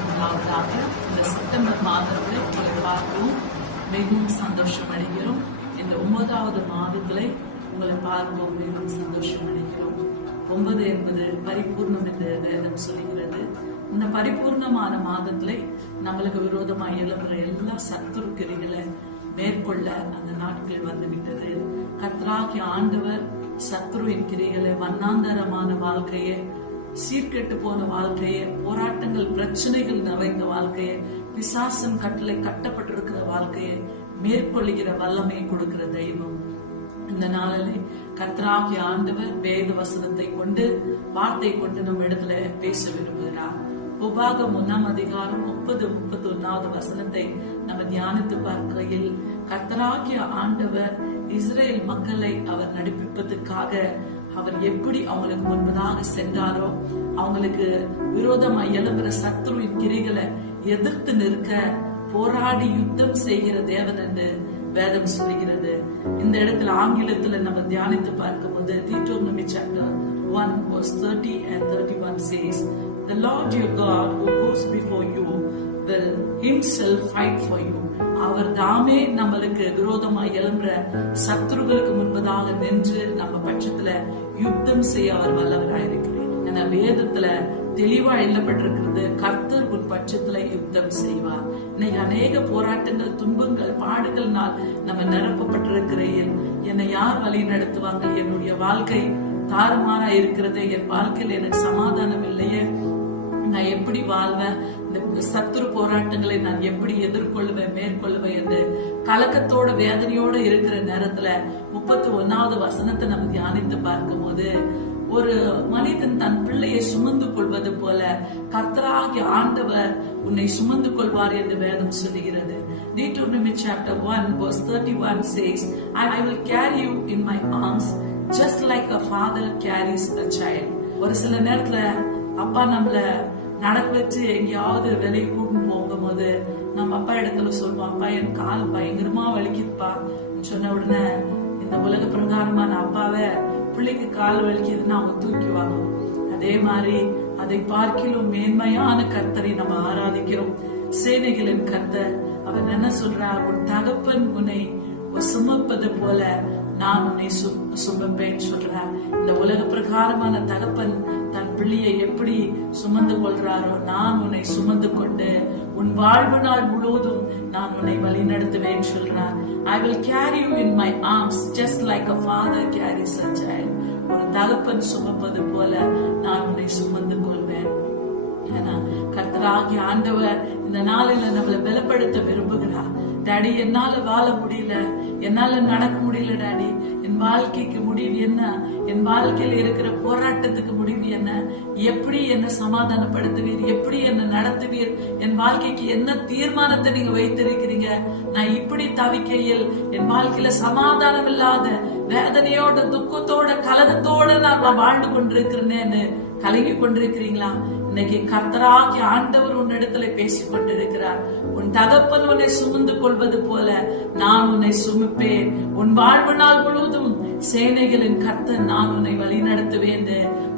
உண்டாவதாக. இந்த செப்டம்பர் மாதத்தில் உங்களை பார்க்கவும் மிகவும் சந்தோஷம் அடைகிறோம். இந்த 9வது மாதத்திலே உங்களை பார்க்கவும் மிகவும் சந்தோஷம் அடைகிறோம். 9 என்பது பரிபூர்ணம் என்று வேதம் சொல்லுகிறது. இந்த பரிபூர்ணமான மாதத்திலே நம்மளுக்கு விரோதமாக எழுப்புற எல்லா சத்துரு கிரிகளை மேற்கொள்ள அந்த நாட்கள் வந்துவிட்டது. கர்த்தராகிய ஆண்டவர் சத்துருவின் கிரிகளை, வண்ணாந்தரமான வாழ்க்கையை, சீர்கெட்டு போன வாழ்க்கையை, போராட்டங்கள் பிரச்சனைகள் நிறைந்த வாழ்க்கையை, பிசாசின் கட்டளை கட்டப்பட்டிருக்கிற வாழ்க்கையை மேற்கொள்ளுகிற வல்லமையை கொடுக்கிற தெய்வம். இந்த நாளிலே கர்த்தராகிய ஆண்டவர் வேத வசனத்தை கொண்டு, வார்த்தை கொண்டு நம்ம இடத்துல பேச விரும்புகிறார். உபாகம் 1 அதிகாரம் 30-31 வசனத்தை நம்ம தியானித்து பார்க்கையில், கர்த்தராகிய ஆண்டவர் இஸ்ரேல் மக்களை அவர் நடிப்பிப்பதற்காக அவர் எப்படி அவங்களுக்கு முன்பதாக சென்றாரோ, அவங்களுக்கு விரோதமா எழும்புற சத்ருவின் கிரிகளை எதிர்த்து நிற்க போராடி யுத்தம் செய்கிற தேவன் என்று வேதம் சொல்லுகிறது. இந்த இடத்துல ஆங்கிலத்துல நம்ம தியானித்து பார்க்கும் போது Deuteronomy chapter 1 verse 30 and 31 says, "The Lord your God who goes before you will himself fight for you." அவர் தாமே நம்மளுக்கு விரோதமா எழும்புற சத்துருகளுக்கு முன்பதாக நின்று நம்ம பட்சத்துல யுத்தம் செய்ய அவர் வல்லவராயிருக்கிறார். ஏன்னா வேதத்துல தெளிவா எழுதப்பட்டிருக்கிறது, கர்த்தர் உன் பட்சத்துல யுத்தம் செய்வார். இன்னைக்கு அநேக போராட்டங்கள், துன்பங்கள், பாடுகள்னால் நம்ம நிரப்பப்பட்டிருக்கிறேன். என்னை யார் வழி நடத்துவாங்க? என்னுடைய வாழ்க்கை தாறுமாறா இருக்கிறது, என் வாழ்க்கையில எனக்கு சமாதானம் இல்லையே, நான் எப்படி வாழ்வேன், இந்த சத்துரு போராட்டங்களை நான் எப்படி எதிர்கொள்வேன், மேற்கொள்வேன் என்று கலக்கத்தோட வேதனையோட இருக்கிற நேரத்துல 31வது வசனத்தை நம்ம தியானித்து பார்க்கும் போது, ஒரு மனிதன் தன் பிள்ளையை சுமந்து கொள்வது போல கர்த்தராகிய ஆண்டவர் உன்னை சுமந்து கொள்வார் என்று வேதம் சொல்லுகிறது. Deuteronomy chapter 1 verse 31 says, "I will carry you in my arms just like a father carries a child." ஒரு சில நேரத்துல அப்பா நம்மள நடக்க வச்சு எங்கேயாவது வெளியே கூட்டின்னு போகும்போது நம்ம அப்பா இடத்துல சொல்லுவோம், அப்பா என் கால் பயங்கரமா வலிக்குதுப்பா சொன்ன உடனே இந்த உலக பிரகாரமான அப்பாவை பிள்ளைக்கு கால் வலிக்குதுன்னு அவங்க தூக்கிவாங்க. அதே மாதிரி அதை பார்க்கிலும் மேன்மையான கர்த்தரை நம்ம ஆராதிக்கிறோம். சேனைகளின் கர்த்தர் அவர் என்ன சொல்றார்? உன் தகப்பன் உன்னை சுமப்பது போல நான் உன்னை சுமப்பேன் சொல்றார். இந்த உலக பிரகாரமான தகப்பன் தன் பிள்ளையை எப்படி சுமந்து கொள்றாரோ, நான் உன்னை சுமந்து கொண்டு உன் வாழ்வு நாள் முழுவதும் நான் உன்னை வழி நடத்துவேன் சொல்றார். I will carry you in my arms just like a father carries a child. ஒரு தகப்பன் சுமப்பது போல நான் உன்னை சுமந்து கொள்வேன். ஏன்னா கர்த்தராகிய ஆண்டவர் இந்த நாளில நம்மளை பலப்படுத்த விரும்புகிறார். டாடி, என்னால வாழ முடியல, என்னால நடக்க முடியல டாடி, என் வாழ்க்கைக்கு முடிவு என்ன, என் வாழ்க்கையில இருக்கிற போராட்டத்துக்கு முடிவு என்ன, எப்படி என்ன சமாதானப்படுத்துவீர், எப்படி என்ன நடத்துவீர், என் வாழ்க்கைக்கு என்ன தீர்மானத்தை நீங்க வைத்திருக்கிறீங்க, நான் இப்படி தவிக்கையில் என் வாழ்க்கையில சமாதானம் இல்லாத வேதனையோட துக்கத்தோட கலகத்தோட நான் வாழ்ந்து கொண்டிருக்கிறேன்னு கலங்கி கொண்டிருக்கிறீங்களா? இன்னைக்கு கர்த்தராகிய ஆண்டவர் உன் இடத்துல பேசிக் கொண்டிருக்கிறார். உன் தகப்பன் உன்னை சுமந்து கொள்வது போல நான் உன்னை சுமப்பேன். உன் வாழ்வு நாள் முழுவதும் சேனைகளின் கர்த்தர் நான் உன்னை வழி நடத்துவேன்.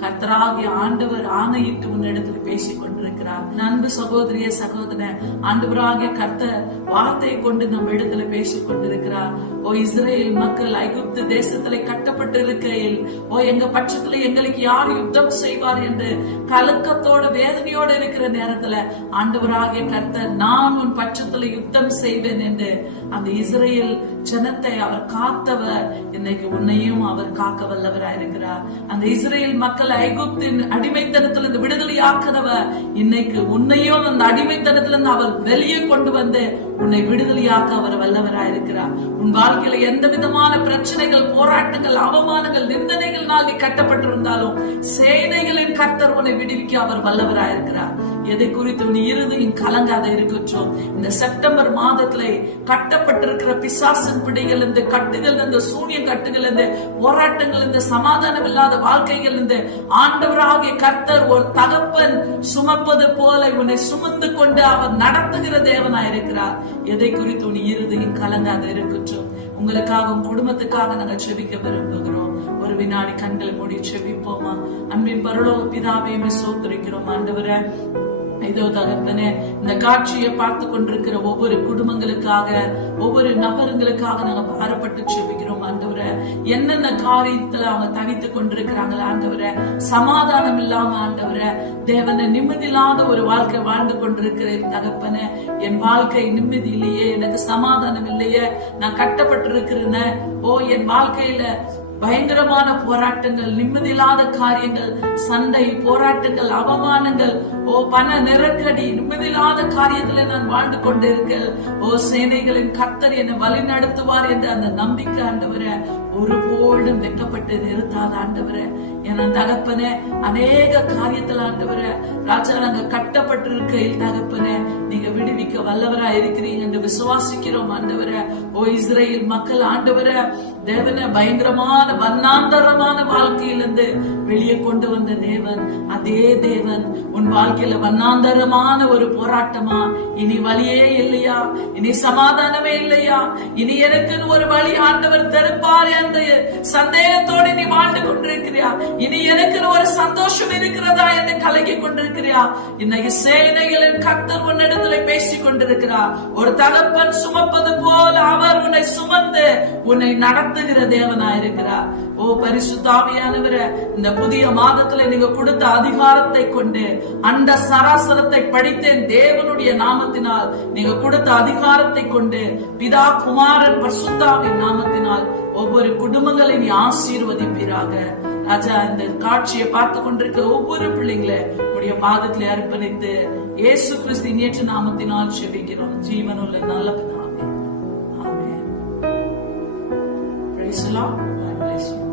கர்த்தராகிய ஆண்டவர் ஆணையிட்டு உன் இடத்துல பேசிக் கொண்டிருக்கிறார். அன்பு சகோதரிய சகோதரன், ஆண்டவராகிய கர்த்தர் வார்த்தையை கொண்டு நம்ம இடத்துல பேசிக் கொண்டிருக்கிறார். ஓ இஸ்ரேல் மக்கள் ஐகுப்து தேசத்திலே கட்டப்பட்டு இருக்கையில், ஓ எங்க பட்சத்துல எங்களுக்கு யார் யுத்தம் செய்வார் என்று கலக்கத்தோட வேதனையோட இருக்கிற நேரத்துல ஆண்டவராகிய கர்த்தர் நான் உன் பட்சத்துல யுத்தம் செய்வேன் என்று அந்த இஸ்ரேல் ஜனத்தை அவர் காத்தவர் இன்னைக்கு உன்னையும் அவர் காக்க வல்லவராயிருக்கிறார். அந்த இஸ்ரேல் மக்கள் ஐகுப்தின் அடிமைத்தனத்திலிருந்து விடுதலையாக்குறவர் இன்னைக்கு உன்னையும் அந்த அடிமைத்தனத்திலிருந்து அவர் வெளியே கொண்டு வந்து உன்னை விடுதலையாக்க அவர் வல்லவராயிருக்கிறார். உன் வாழ்க்கையில எந்த விதமான பிரச்சனைகள், போராட்டங்கள், அவமானங்கள், நிந்தனைகள்னால் நீ கட்டப்பட்டிருந்தாலும் சேனைகளின் கர்த்தர் உன்னை விடுவிக்க அவர் வல்லவராயிருக்கிறார். எதை குறித்து நீ இருதயம் கலங்காத இருக்கட்டும். இந்த செப்டம்பர் மாதத்திலே கட்டப்பட்டிருக்கிற பிசாசின் பிடிகள், இந்த கட்டுகள், இந்த சூனிய கட்டுகள், இந்த போராட்டங்கள், இந்த சமாதானம் இல்லாத வாழ்க்கைகள், இந்த ஆண்டவராகிய கர்த்தர் ஒரு தகப்பன் சுமப்பது போல உன்னை சுமந்து கொண்டு அவர் நடத்துகிற தேவனாயிருக்கிறார். எதை குறித்து நீ இருதயம் கலங்காத இருக்கட்டும். உங்களுக்காகவும் குடும்பத்துக்காக நாங்கள் செபிக்க விரும்புகிறோம். ஒரு வினாடி கண்களை மூடி செபிப்போமா? அன்பின் பரலோக பிதாவே, சோத்திரிக்கிறோம் ஆண்டவரே. இதோ தகப்பனே, இந்த காட்சியை பார்த்து கொண்டிருக்கிற ஒவ்வொரு குடும்பங்களுக்காக, ஒவ்வொரு நபர்களுக்காக நாங்க பாரப்பட்டு செபிக்கிறோம் ஆண்டவரே. என்னென்ன காரியத்துல அவங்க தவித்துக் கொண்டிருக்கிறாங்களா ஆண்டவரே, சமாதானம் இல்லாம ஆண்டவரே, தேவனை நிம்மதி இல்லாத ஒரு வாழ்க்கை வாழ்ந்து கொண்டிருக்கிறேன் தகப்பனே. என் வாழ்க்கை நிம்மதி இல்லையே, எனக்கு சமாதானம் இல்லையே, நான் கட்டப்பட்டிருக்கிறேன். என் வாழ்க்கையில பயங்கரமான போராட்டங்கள், நிம்மதியில்லாத காரியங்கள், சண்டை, போராட்டங்கள், அவமானங்கள், பண நெருக்கடி, நிம்மதியில்லாத காரியத்துல நான் வாழ்ந்து கொண்டிருக்கேன். சேனைகளின் கர்த்தர் என்னை வழி நடத்துவார் என்ற அந்த நம்பிக்கை ஆண்டவரே ஒருபோதும் வெட்கப்பட்டு நிறுத்தாத ஆண்டவரே. என தகப்பனே, அநேக காரியத்தில் ஆண்டவரே ராஜா நாங்க கட்டப்பட்டிருக்கையில் தகப்பனே நீங்க விடுவிக்க வல்லவரா இருக்கிறீங்க என்று விசுவாசிக்கிறோம் ஆண்டவரே. இஸ்ரேல் மக்கள் ஆண்டவரே தேவனை பயங்கரமான வண்ணாந்தரமான வாழ்க்கையிலிருந்து வெளியே கொண்டு வந்த தேவன், அதே தேவன் உன் வாழ்க்கையில வண்ணாந்தரமான ஒரு போராட்டமா, இனி வழியே இல்லையா, இனி சமாதானமே இல்லையா, இனி எனக்கு ஒரு வழி ஆண்டவர் தருப்பார் என்ற சந்தேகத்தோடு நீ வாழ்ந்து கொண்டிருக்கிறியா, இனி எனக்கு ஒரு சந்தோஷம் இருக்கிறதா என்று கலங்கி கொண்டிருக்கிறியா, இன்னைக்கு சேனைகளின் கர்த்தர் உன்னிடத்துல பேசிக் கொண்டிருக்கிறார். ஒரு தகப்பன் சுமப்பது போல அவர் உன்னை சுமந்து உன்னை நடத்துகிற தேவனா இருக்கிறார். பரிசுத்த ஆவியானவரே, இந்த புதிய மாதத்துல நீங்க கொடுத்த அதிகாரத்தை கொண்டு அந்த சராசரத்தை படித்தேன் தேவனுடைய நாமத்தினால் நீங்க கொடுத்த அதிகாரத்தை கொண்டு பிதா குமாரன் பரிசுத்த ஆவியின் நாமத்தினால் ஒவ்வொரு குடும்பங்களை நீ ஆசீர்வதிப்பீராக ராஜா. இந்த காட்சியை பார்த்து கொண்டிருக்க ஒவ்வொரு பிள்ளைங்களை உடைய பாதத்திலே அர்ப்பணித்து இயேசு கிறிஸ்து நேற்று நாமத்தினால் செபிக்கிறோம் ஜீவனுள்ள நல்ல பிதாவே. ஆமென். Praise the Lord. God bless you.